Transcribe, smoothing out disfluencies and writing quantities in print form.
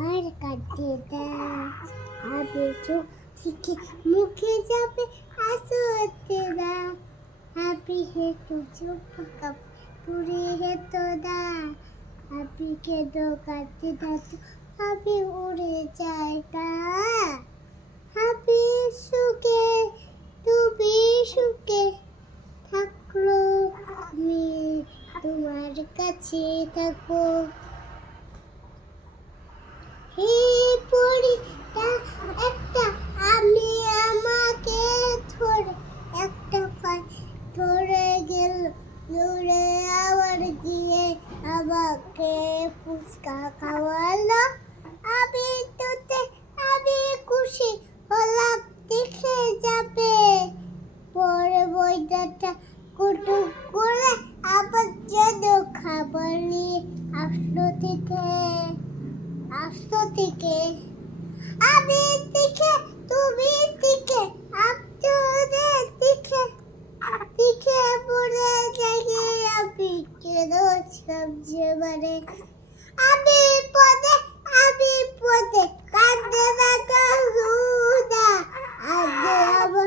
আর কাটে দাও আবে চোখ থেকে মুখে যাবে আসতে দাও আবি হে তো চোখ কাপ পুরে হে তো দা আবি কে দো কাটে দাও আবি উড়ে যায় তা আবি সুখে তুমি সুখে থাকলো আমি তোমার কাছে থাকবো হে পরিটা একটা আমি আমাকে ধরে একটা পায় ধরে গেল দূরে আবার দিয়ে আমাকে ফুচকা খাওয়ালো আমি তোতে আমি খুশি হলাম দেখে যাবে পরে বইটা কুটু করে আবার যেন খাবার নিয়ে আসলো থেকে আমি দিকে তুমি দিকে আপনাদের দিকে পড়ে যাই আমি কেন সবজি মানে আমি পদে কান্দে